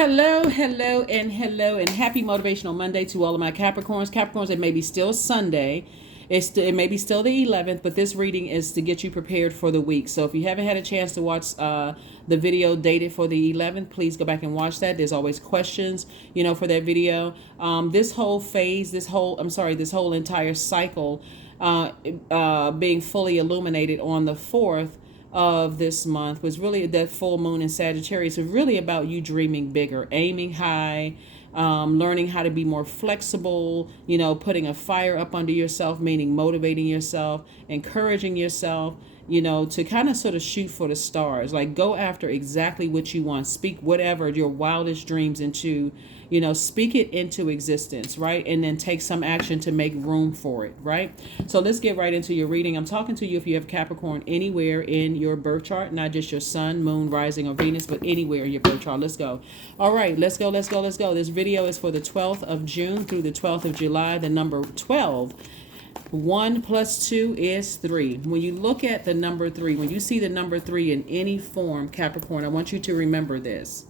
Hello, and happy Motivational Monday to all of my Capricorns. Capricorns, it may be still Sunday. It may be still the 11th, but this reading is to get you prepared for the week. So if you haven't had a chance to watch the video dated for the 11th, please go back and watch that. There's always questions, for that video. This whole phase, this whole entire cycle being fully illuminated on the 4th of this month was really that full moon in Sagittarius. It's really about you dreaming bigger, aiming high, learning how to be more flexible, putting a fire up under yourself, meaning motivating yourself, encouraging yourself, to kind of sort of shoot for the stars, like go after exactly what you want, speak whatever your wildest dreams into, speak it into existence, right? And then take some action to make room for it, right? So let's get right into your reading. I'm talking to you if you have Capricorn anywhere in your birth chart, not just your sun, moon, rising, or Venus, but anywhere in your birth chart. Let's go. All right, let's go. This video is for the 12th of June through the 12th of July, the number 12. 1 plus 2 is 3. When you look at the number 3, when you see the number 3 in any form, Capricorn, I want you to remember this.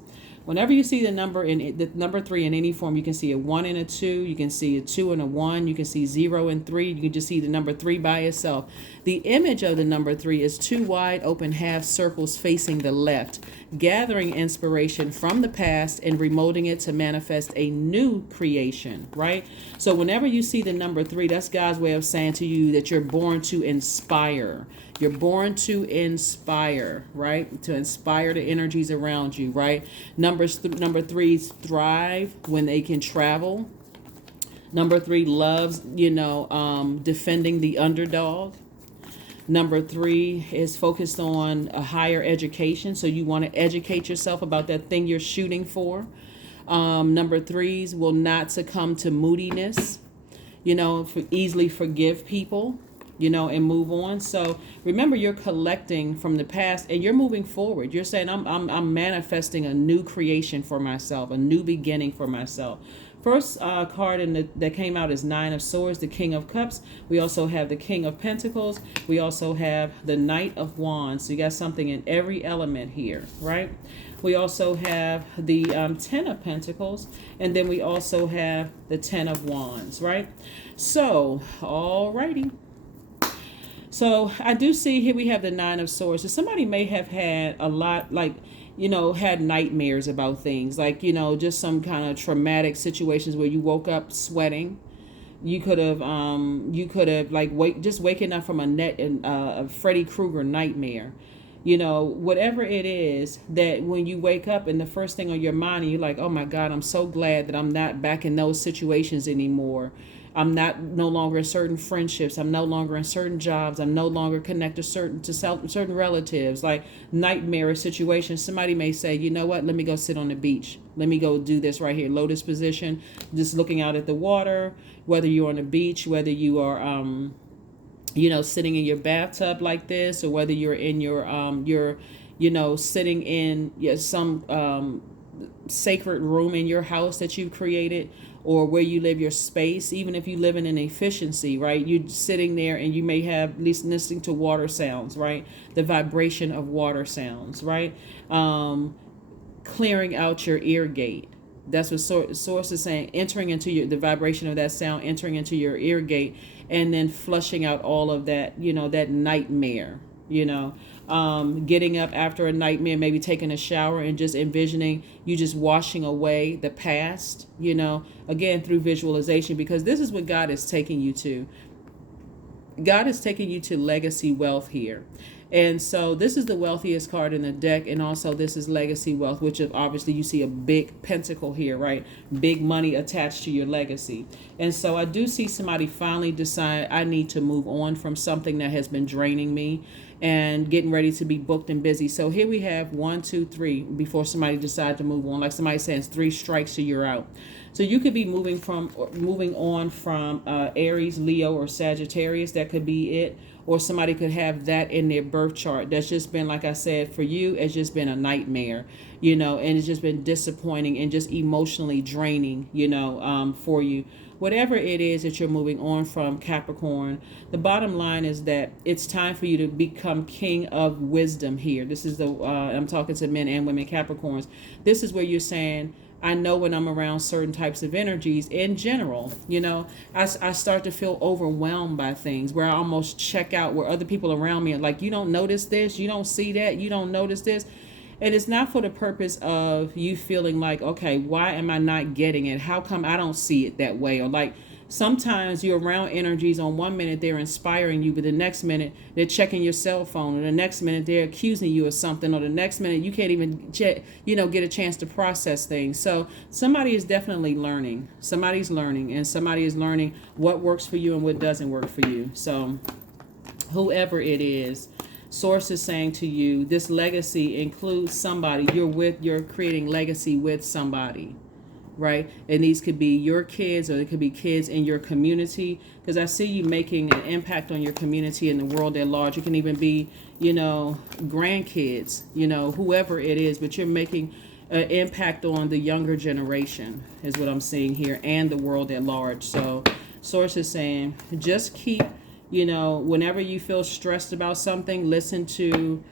Whenever you see the number 3 in any form, you can see a 1 and a 2, you can see a 2 and a 1, you can see 0 and 3, you can just see the number 3 by itself. The image of the number 3 is two wide open half circles facing the left, gathering inspiration from the past and remolding it to manifest a new creation, right? So whenever you see the number 3, that's God's way of saying to you that you're born to inspire. You're born to inspire, right? To inspire the energies around you, right? Number 3s thrive when they can travel. Number 3 loves, defending the underdog. Number 3 is focused on a higher education. So you want to educate yourself about that thing you're shooting for. Number 3s will not succumb to moodiness, easily forgive people, and move on. So remember, you're collecting from the past and you're moving forward. You're saying, I'm manifesting a new creation for myself, a new beginning for myself. First card that came out is 9 of Swords, the King of Cups. We also have the King of Pentacles. We also have the Knight of Wands. So you got something in every element here, right? We also have the 10 of Pentacles, and then we also have the 10 of Wands, right? So, alrighty. So I do see here we have the 9 of Swords. So somebody may have had a lot, had nightmares about things, just some kind of traumatic situations where you woke up sweating. You could have waking up from a Freddy Krueger nightmare. Whatever it is, that when you wake up and the first thing on your mind, and you're like, oh my God, I'm so glad that I'm not back in those situations anymore. I'm no longer in certain friendships. I'm no longer in certain jobs. I'm no longer connected to certain relatives, like nightmarish situations. Somebody may say, you know what, let me go sit on the beach. Let me go do this right here. Lotus position, just looking out at the water, whether you're on the beach, whether you are, sitting in your bathtub like this, or whether you're in your sitting in some sacred room in your house that you've created, or where you live, your space. Even if you live in an efficiency, right? You're sitting there and you may have at least listening to water sounds, right? The vibration of water sounds, right? Clearing out your ear gate. That's what Source is saying. Entering into the vibration of that sound, entering into your ear gate, and then flushing out all of that, that nightmare, getting up after a nightmare, maybe taking a shower and just envisioning you just washing away the past, again, through visualization, because this is what God is taking you to. God is taking you to legacy wealth here. And so this is the wealthiest card in the deck. And also this is legacy wealth, which is obviously you see a big pentacle here, right? Big money attached to your legacy. And so I do see somebody finally decide, I need to move on from something that has been draining me, and getting ready to be booked and busy. So here we have 1, 2, 3 before somebody decides to move on. Like somebody says, 3 strikes so you're out. So you could be moving on from Aries, Leo, or Sagittarius. That could be it. Or somebody could have that in their birth chart. That's just been, like I said, for you, it's just been a nightmare. and it's just been disappointing and just emotionally draining, for you. Whatever it is that you're moving on from, Capricorn, the bottom line is that it's time for you to become king of wisdom here. This is I'm talking to men and women, Capricorns. This is where you're saying, I know when I'm around certain types of energies in general, I start to feel overwhelmed by things where I almost check out, where other people around me are like, you don't notice this, you don't see that, you don't notice this. And it's not for the purpose of you feeling like, okay, why am I not getting it? How come I don't see it that way? Or like, sometimes you're around energies on one minute they're inspiring you, but the next minute they're checking your cell phone, or the next minute they're accusing you of something, or the next minute you can't even get a chance to process things. So somebody is definitely learning. Somebody's learning, and somebody is learning what works for you and what doesn't work for you. So whoever it is, Source is saying to you, this legacy includes somebody you're creating legacy with somebody, right? And these could be your kids, or it could be kids in your community, because I see you making an impact on your community and the world at large. It can even be, grandkids, whoever it is, but you're making an impact on the younger generation is what I'm seeing here, and the world at large. So Source is saying, just keep, whenever you feel stressed about something, listen to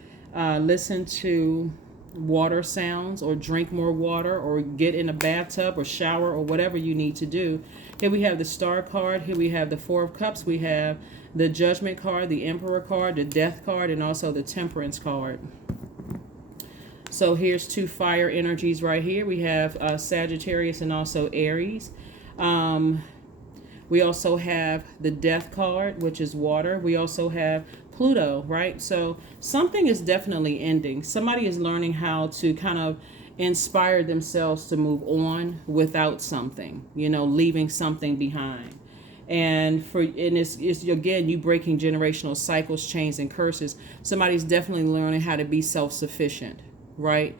water sounds, or drink more water, or get in a bathtub or shower, or whatever you need to do. Here we have the Star card. Here we have the Four of Cups. We have the Judgment card, the Emperor card, the Death card, and also the Temperance card. So here's two fire energies right here. We have Sagittarius and also Aries. We also have the Death card, which is water. We also have Pluto, right? So something is definitely ending. Somebody is learning how to kind of inspire themselves to move on without something, leaving something behind. And it's again, you breaking generational cycles, chains, and curses. Somebody's definitely learning how to be self-sufficient, right?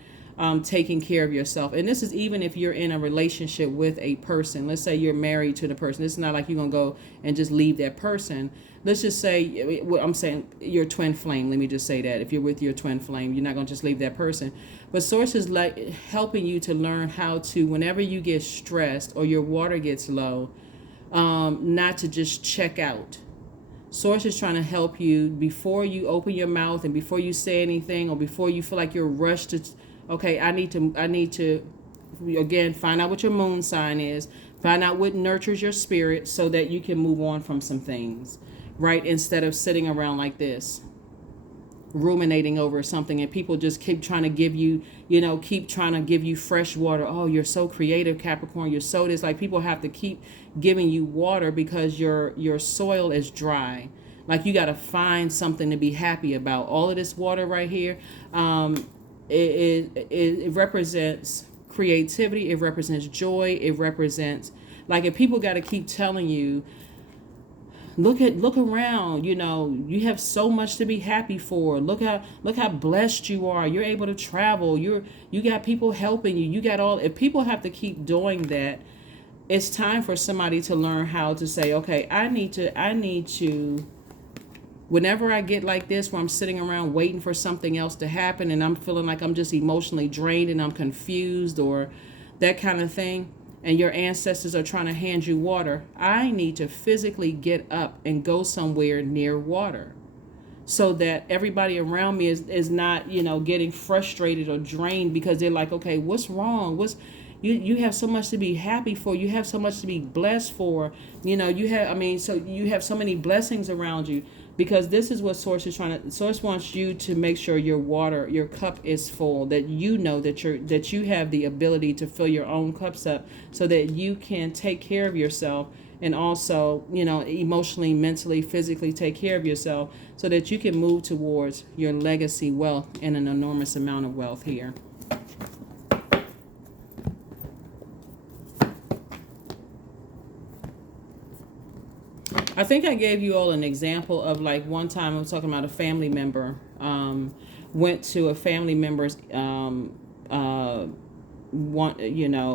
Taking care of yourself. And this is even if you're in a relationship with a person. Let's say you're married to the person. It's not like you're going to go and just leave that person. Let's just say, I'm saying your twin flame. Let me just say that. If you're with your twin flame, you're not going to just leave that person. But Source is like helping you to learn how to, whenever you get stressed or your water gets low, not to just check out. Source is trying to help you before you open your mouth and before you say anything, or before you feel like you're rushed to, okay, I need to, again, find out what your moon sign is, find out what nurtures your spirit so that you can move on from some things, right? Instead of sitting around like this, ruminating over something, and people just keep trying to give you, fresh water. Oh, you're so creative, Capricorn. You're so this. Like, people have to keep giving you water because your soil is dry. Like, you got to find something to be happy about. All of this water right here, it represents creativity. It represents joy. It represents, like, if people got to keep telling you, look around, you have so much to be happy for. Look how blessed you are. You're able to travel. You got people helping you. You got all. If people have to keep doing that, it's time for somebody to learn how to say, okay, I need to. Whenever I get like this, where I'm sitting around waiting for something else to happen, and I'm feeling like I'm just emotionally drained and I'm confused, or that kind of thing, and your ancestors are trying to hand you water, I need to physically get up and go somewhere near water, so that everybody around me is not, getting frustrated or drained, because they're like, okay, what's wrong? You have so much to be happy for. You have so much to be blessed for. So you have so many blessings around you. Because this is what Source is Source wants you to make sure your cup is full, that that you have the ability to fill your own cups up, so that you can take care of yourself, and also, emotionally, mentally, physically take care of yourself, so that you can move towards your legacy wealth and an enormous amount of wealth here. I think I gave you all an example of, like, one time I was talking about a family member went to a family member's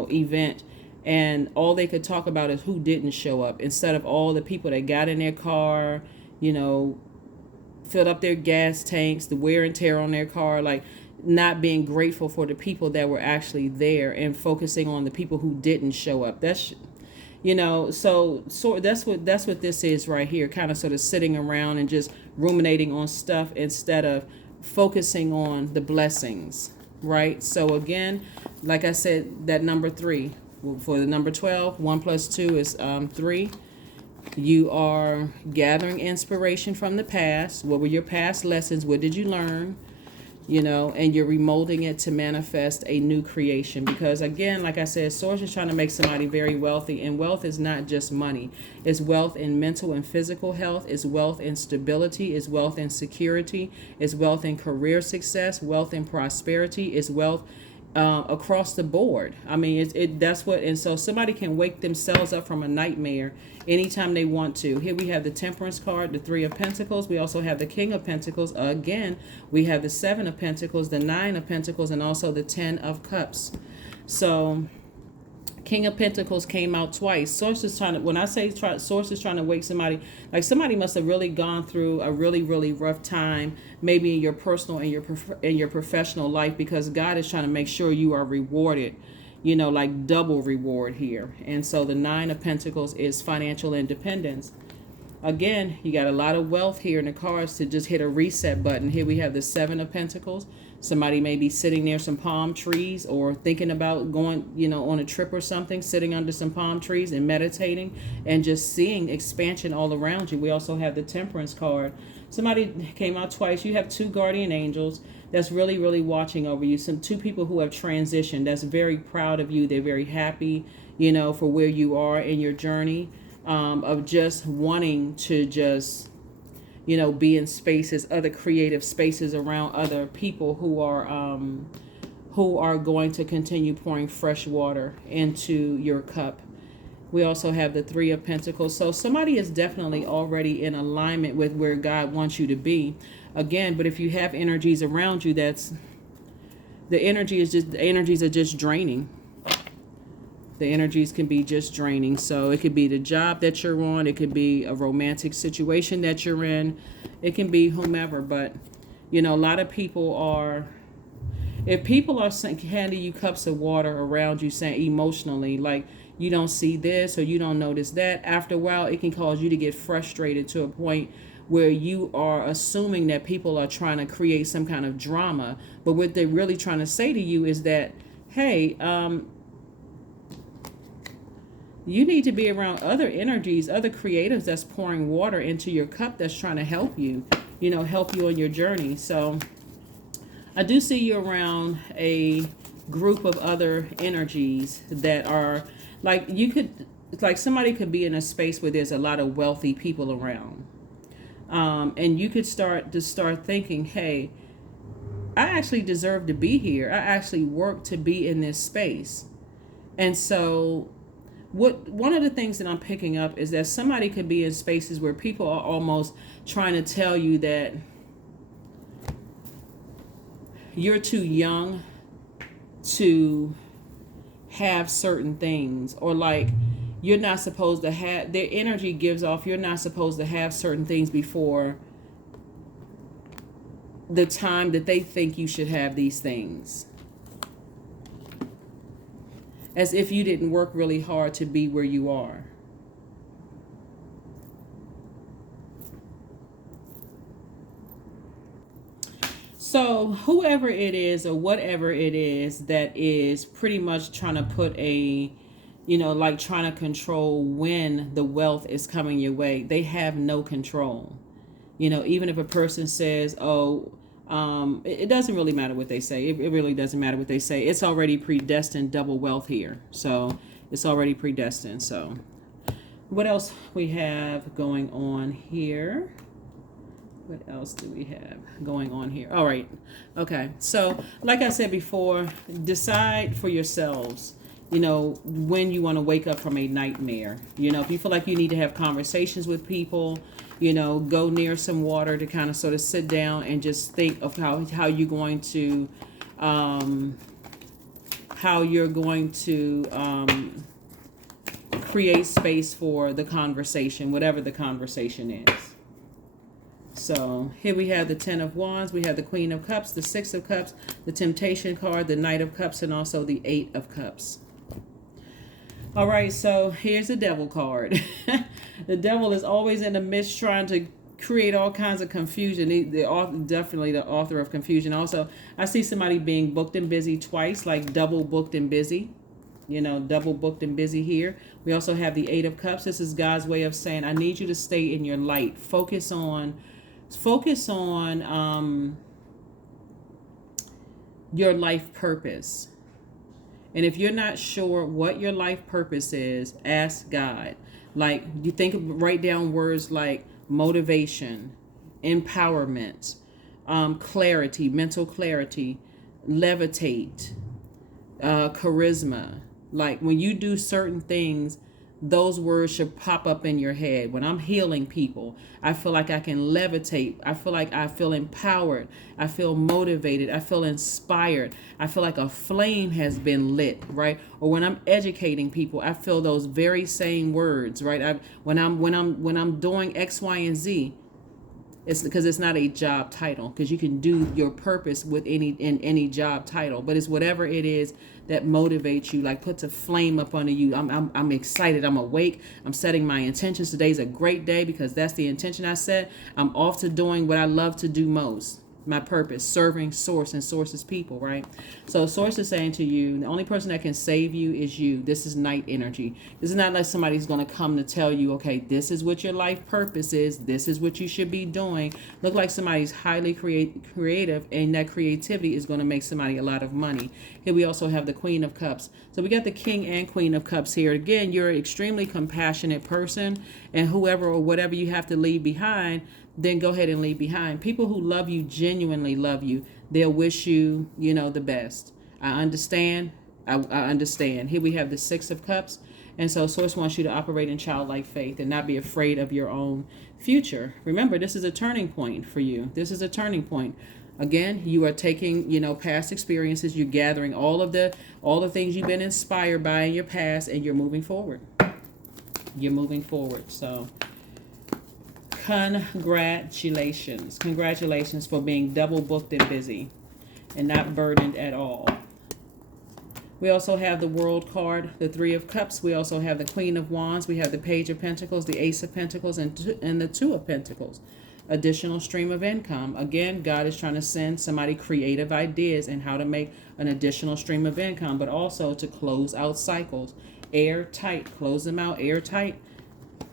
event, and all they could talk about is who didn't show up, instead of all the people that got in their car, filled up their gas tanks, the wear and tear on their car. Like, not being grateful for the people that were actually there and focusing on the people who didn't show up. That's, so that's what this is right here, kind of sort of sitting around and just ruminating on stuff instead of focusing on the blessings, right? So again, like I said, that number 3 for the number 12, 1 plus 2 is 3. You are gathering inspiration from the past. What were your past lessons? What did you learn? And you're remolding it to manifest a new creation. Because again, like I said, Source is trying to make somebody very wealthy, and wealth is not just money. It's wealth in mental and physical health. It's wealth in stability. It's wealth in security. It's wealth in career success. Wealth in prosperity. It's wealth across the board. I mean, that's what, and so somebody can wake themselves up from a nightmare anytime they want to. Here we have the Temperance card, the 3 of Pentacles. We also have the King of Pentacles. Again, we have the 7 of Pentacles, the 9 of Pentacles, and also the 10 of Cups. So King of Pentacles came out twice. Source is trying to, when I say Source is trying to wake somebody, like somebody must have really gone through a really, really rough time, maybe in your personal and your professional life, because God is trying to make sure you are rewarded, like double reward here. And so the 9 of Pentacles is financial independence. Again, you got a lot of wealth here in the cards to just hit a reset button. Here we have the 7 of Pentacles. Somebody may be sitting near some palm trees or thinking about going, on a trip or something, sitting under some palm trees and meditating and just seeing expansion all around you. We also have the Temperance card. Somebody came out twice. You have 2 guardian angels that's really, really watching over you. 2 people who have transitioned that's very proud of you. They're very happy, for where you are in your journey, of just wanting to just be in spaces, other creative spaces around other people who are going to continue pouring fresh water into your cup. We also have the 3 of Pentacles. So somebody is definitely already in alignment with where God wants you to be. Again, but if you have energies around you, the energies are just draining. The energies can be just draining. So it could be the job that you're on. It could be a romantic situation that you're in. It can be whomever. But, a lot of people are, if people are handing you cups of water around you, saying emotionally, like, you don't see this or you don't notice that, after a while, it can cause you to get frustrated to a point where you are assuming that people are trying to create some kind of drama. But what they're really trying to say to you is that, hey, you need to be around other energies, other creatives that's pouring water into your cup, that's trying to help you, help you on your journey. So I do see you around a group of other energies that are like, somebody could be in a space where there's a lot of wealthy people around. And you could start thinking, hey, I actually deserve to be here. I actually work to be in this space. And so one of the things that I'm picking up is that somebody could be in spaces where people are almost trying to tell you that you're too young to have certain things, or like you're not supposed to have, their energy gives off, you're not supposed to have certain things before the time that they think you should have these things. As if you didn't work really hard to be where you are. So whoever it is or whatever it is that is pretty much trying to put like trying to control when the wealth is coming your way, they have no control. Even if a person says, it doesn't really matter what they say. It really doesn't matter what they say. It's already predestined double wealth here. So it's already predestined. So what else we have going on here? What else do we have going on here? All right. Okay. So like I said before, decide for yourselves, when you want to wake up from a nightmare. If you feel like you need to have conversations with people, go near some water to kind of sort of sit down and just think of how you're going to create space for the conversation, whatever the conversation is. So here we have the 10 of Wands, we have the Queen of Cups, the 6 of Cups, the Temptation card, the Knight of Cups, and also the 8 of Cups. All right, so here's the Devil card. The Devil is always in the midst trying to create all kinds of confusion. The author, definitely the author of confusion. Also, I see somebody being booked and busy twice, like double booked and busy. You know, double booked and busy here. We also have the 8 of Cups. This is God's way of saying, I need you to stay in your light. Focus on your life purpose. And if you're not sure what your life purpose is, ask God. Like, you write down words like motivation, empowerment, clarity, mental clarity, levitate, charisma. Like, when you do certain things, those words should pop up in your head. When I'm healing people, I feel like I can levitate. I feel like I feel empowered. I feel motivated. I feel inspired. I feel like a flame has been lit, right? Or when I'm educating people, I feel those very same words, right? When I'm doing X, Y, and Z, it's because it's not a job title, because you can do your purpose with any job title, but it's whatever it is that motivates you, like puts a flame up under you. I'm excited. I'm awake. I'm setting my intentions. Today's a great day because that's the intention I set. I'm off to doing what I love to do most. My purpose, serving Source and Source's people, right? So Source is saying to you, the only person that can save you is you. This is Knight energy. This is not like somebody's going to come to tell you, okay, this is what your life purpose is. This is what you should be doing. Look like somebody's highly creative, and that creativity is going to make somebody a lot of money. Here we also have the Queen of Cups. So we got the King and Queen of Cups here. Again, you're an extremely compassionate person, and whoever or whatever you have to leave behind, then go ahead and leave behind. People who love you, genuinely love you, they'll wish you, the best. I understand. I understand. Here we have the 6 of Cups. And so Source wants you to operate in childlike faith and not be afraid of your own future. Remember, this is a turning point for you. This is a turning point. Again, you are taking, past experiences. You're gathering all the things you've been inspired by in your past, and you're moving forward. You're moving forward. So congratulations. Congratulations for being double booked and busy and not burdened at all. We also have the World card, the 3 of Cups. We also have the Queen of Wands. We have the Page of Pentacles, the Ace of Pentacles, and the 2 of Pentacles. Additional stream of income. Again, God is trying to send somebody creative ideas and how to make an additional stream of income, but also to close out cycles. Airtight. Close them out airtight.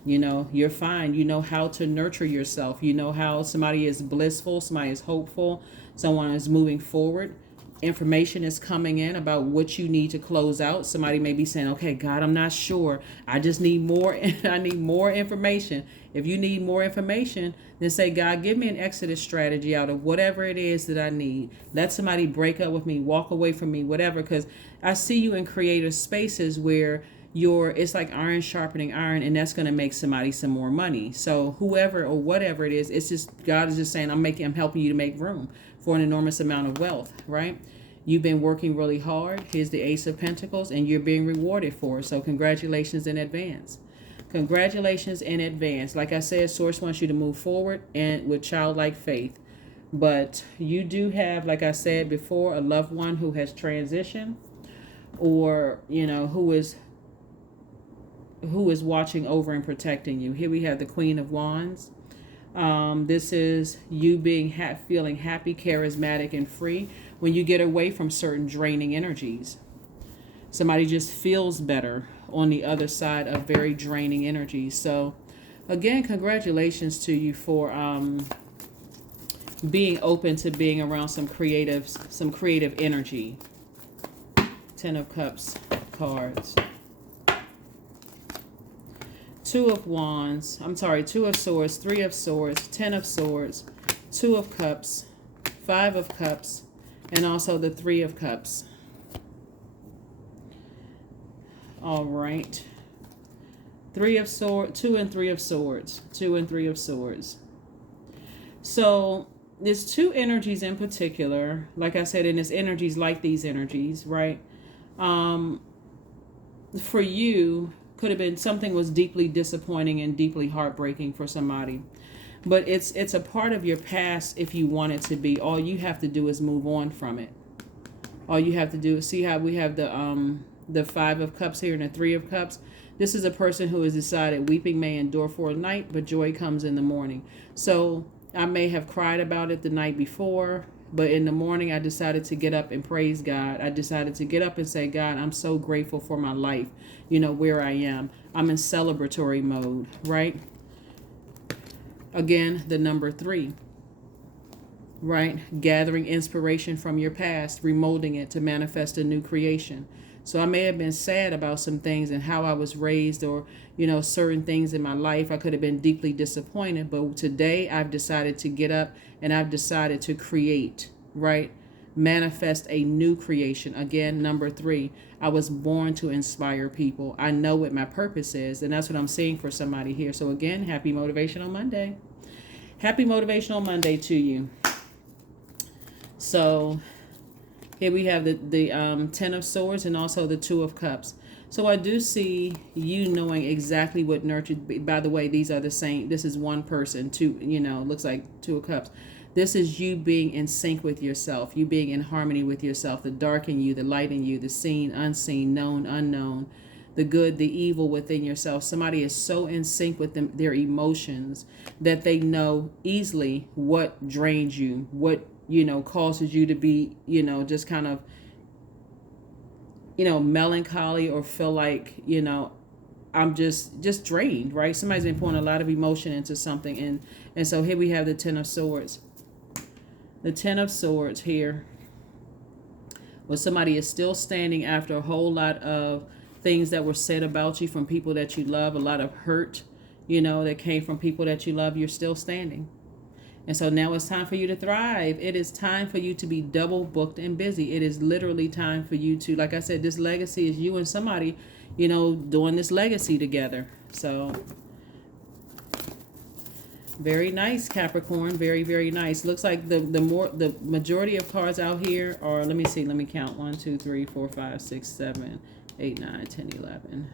You're fine. You know how to nurture yourself. You know how somebody is blissful, somebody is hopeful, someone is moving forward. Information is coming in about what you need to close out. Somebody may be saying, okay, God, I'm not sure. I just need more. I need more information. If you need more information, then say, God, give me an exodus strategy out of whatever it is that I need. Let somebody break up with me, walk away from me, whatever. Because I see you in creative spaces where it's like iron sharpening iron, and that's going to make somebody some more money. So whoever or whatever it is, it's just, God is just saying, I'm helping you to make room for an enormous amount of wealth, right? You've been working really hard. Here's the Ace of Pentacles, and you're being rewarded for it. So congratulations in advance. Congratulations in advance. Like I said, Source wants you to move forward and with childlike faith. But you do have, like I said before, a loved one who has transitioned, or, who is watching over and protecting you. Here we have the Queen of Wands. This is you being feeling happy, charismatic, and free when you get away from certain draining energies. Somebody just feels better on the other side of very draining energies. So again, congratulations to you for being open to being around some creative energy. 10 of Cups cards. 2 of Wands, 2 of Swords, 3 of Swords, 10 of Swords, 2 of Cups, 5 of Cups, and also the 3 of Cups. All right. 3 of Swords, 2 and 3 of Swords, 2 and 3 of Swords. So there's 2 energies in particular, like I said, and it's energies like these energies, right? For you, could have been something was deeply disappointing and deeply heartbreaking for somebody. But it's a part of your past if you want it to be. All you have to do is move on from it. All you have to do is see how we have the 5 of Cups here and the 3 of Cups. This is a person who has decided weeping may endure for a night, but joy comes in the morning. So I may have cried about it the night before, but in the morning I decided to get up and praise God. I decided to get up and say, God, I'm so grateful for my life, where I am. I'm in celebratory mode, right? Again, the number 3. Right? Gathering inspiration from your past, remolding it to manifest a new creation. So I may have been sad about some things and how I was raised, or, certain things in my life. I could have been deeply disappointed. But today I've decided to get up and I've decided to create, right? Manifest a new creation. Again, number 3. I was born to inspire people. I know what my purpose is. And that's what I'm seeing for somebody here. So again, happy Motivational Monday. Happy Motivational Monday to you. So here we have the 10 of Swords and also the 2 of Cups. So I do see you knowing exactly what nurtured. By the way, these are the same. This is one person. Two, looks like 2 of Cups. This is you being in sync with yourself. You being in harmony with yourself. The dark in you, the light in you, the seen, unseen, known, unknown, the good, the evil within yourself. Somebody is so in sync with their emotions that they know easily what drains you, what causes you to be, just kind of, melancholy, or feel like, I'm just drained, right? Somebody's been pouring a lot of emotion into something. And so here we have the 10 of Swords. The 10 of Swords here, where somebody is still standing after a whole lot of things that were said about you from people that you love, a lot of hurt, that came from people that you love. You're still standing. And so now it's time for you to thrive. It is time for you to be double booked and busy. It is literally time for you to, like I said, this legacy is you and somebody, doing this legacy together. So very nice, Capricorn. Very, very nice. Looks like the majority of cards out here are, let me see, let me count. 1, 2, 3, 4, 5, 6, 7, 8, 9, 10, 11.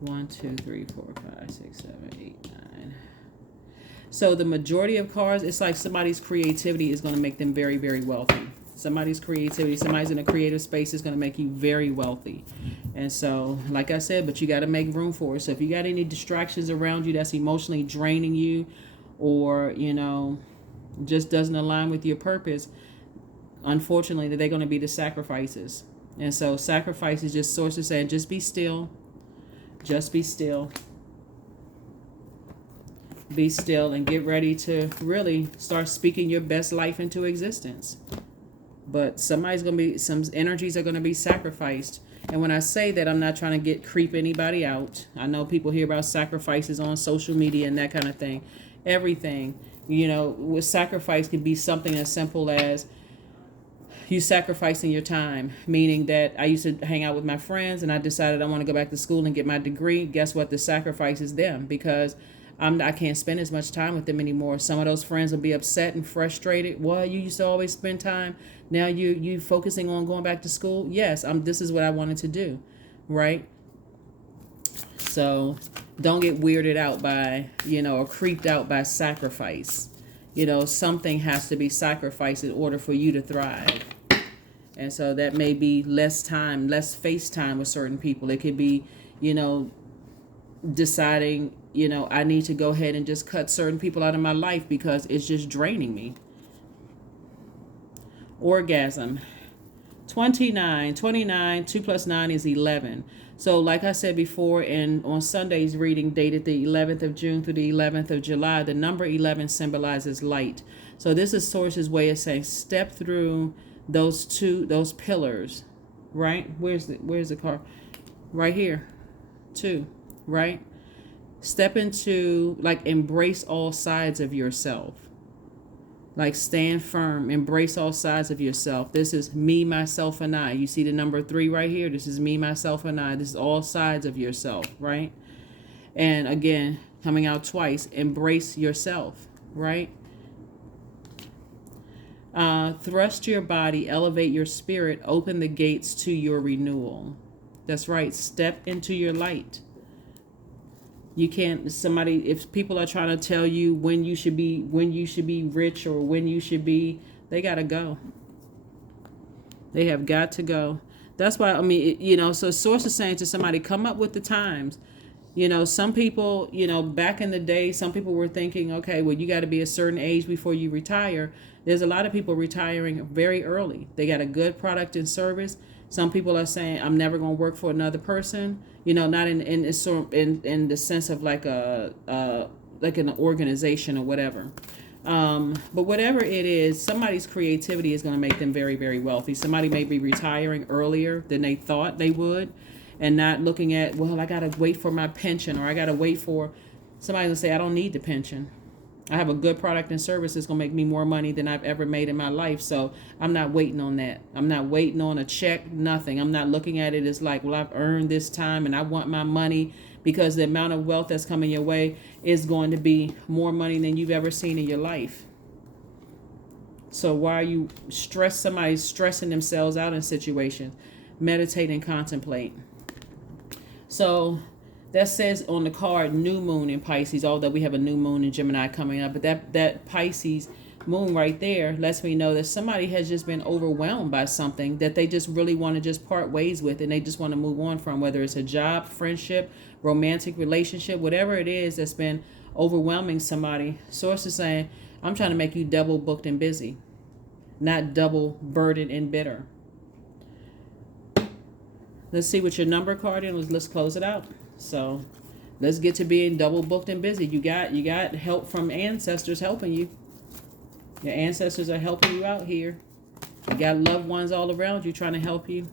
1, 2, 3, 4, 5, 6, 7, 8, 9. So the majority of cards, it's like somebody's creativity is going to make them very, very wealthy. Somebody's creativity, somebody's in a creative space is going to make you very wealthy. And so, like I said, but you got to make room for it. So if you got any distractions around you that's emotionally draining you, or, just doesn't align with your purpose, unfortunately, they're going to be the sacrifices. And so sacrifice is just sources saying, just be still. Just be still. Be still and get ready to really start speaking your best life into existence. But some energies are going to be sacrificed. And when I say that, I'm not trying to creep anybody out. I know people hear about sacrifices on social media and that kind of thing. Everything, with sacrifice can be something as simple as you sacrificing your time, meaning that I used to hang out with my friends and I decided I want to go back to school and get my degree. Guess what? The sacrifice is them, because I can't spend as much time with them anymore. Some of those friends will be upset and frustrated. Well, you used to always spend time. Now you focusing on going back to school. Yes, this is what I wanted to do, right? So don't get weirded out by, or creeped out by sacrifice. Something has to be sacrificed in order for you to thrive. And so that may be less time, less face time with certain people. It could be, deciding, I need to go ahead and just cut certain people out of my life because it's just draining me. Orgasm. 29, 2 plus 9 is 11. So like I said before, and on Sunday's reading dated the 11th of June through the 11th of July, the number 11 symbolizes light. So this is Source's way of saying step through those pillars, right? Where's the card? Right here. 2, right? Step into, like, embrace all sides of yourself. Like, stand firm, embrace all sides of yourself. This is me, myself, and I. You see the number 3 right here? This is me, myself, and I. This is all sides of yourself, right? And again, coming out twice, embrace yourself, right? Thrust your body, elevate your spirit, open the gates to your renewal. That's right. Step into your light. You can't, somebody, if people are trying to tell you when you should be rich or when you should be, they got to go. They have got to go. That's why, I mean, so Source is saying to somebody, come up with the times. Some people, back in the day, some people were thinking, okay, well, you got to be a certain age before you retire. There's a lot of people retiring very early. They got a good product and service. Some people are saying, I'm never going to work for another person. Not in the sense of like like an organization or whatever. But whatever it is, somebody's creativity is going to make them very, very wealthy. Somebody may be retiring earlier than they thought they would, and not looking at, well, I got to wait for my pension, or I got to wait for somebody to say, I don't need the pension. I have a good product and service that's going to make me more money than I've ever made in my life. So I'm not waiting on that. I'm not waiting on a check, nothing. I'm not looking at it as like, well, I've earned this time and I want my money, because the amount of wealth that's coming your way is going to be more money than you've ever seen in your life. So why are you somebody's stressing themselves out in situations? Meditate and contemplate. So that says on the card, new moon in Pisces, although we have a new moon in Gemini coming up. But that Pisces moon right there lets me know that somebody has just been overwhelmed by something that they just really want to just part ways with, and they just want to move on from, whether it's a job, friendship, romantic relationship, whatever it is that's been overwhelming somebody. Source is saying, I'm trying to make you double booked and busy, not double burdened and bitter. Let's see what your number card is. Let's close it out. So let's get to being double booked and busy. You got help from ancestors helping you. Your ancestors are helping you out here. You got loved ones all around you trying to help you.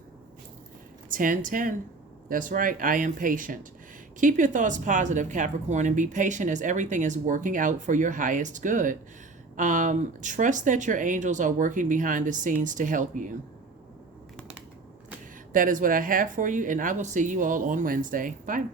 10-10. That's right. I am patient. Keep your thoughts positive, Capricorn, and be patient as everything is working out for your highest good. Trust that your angels are working behind the scenes to help you. That is what I have for you, and I will see you all on Wednesday. Bye.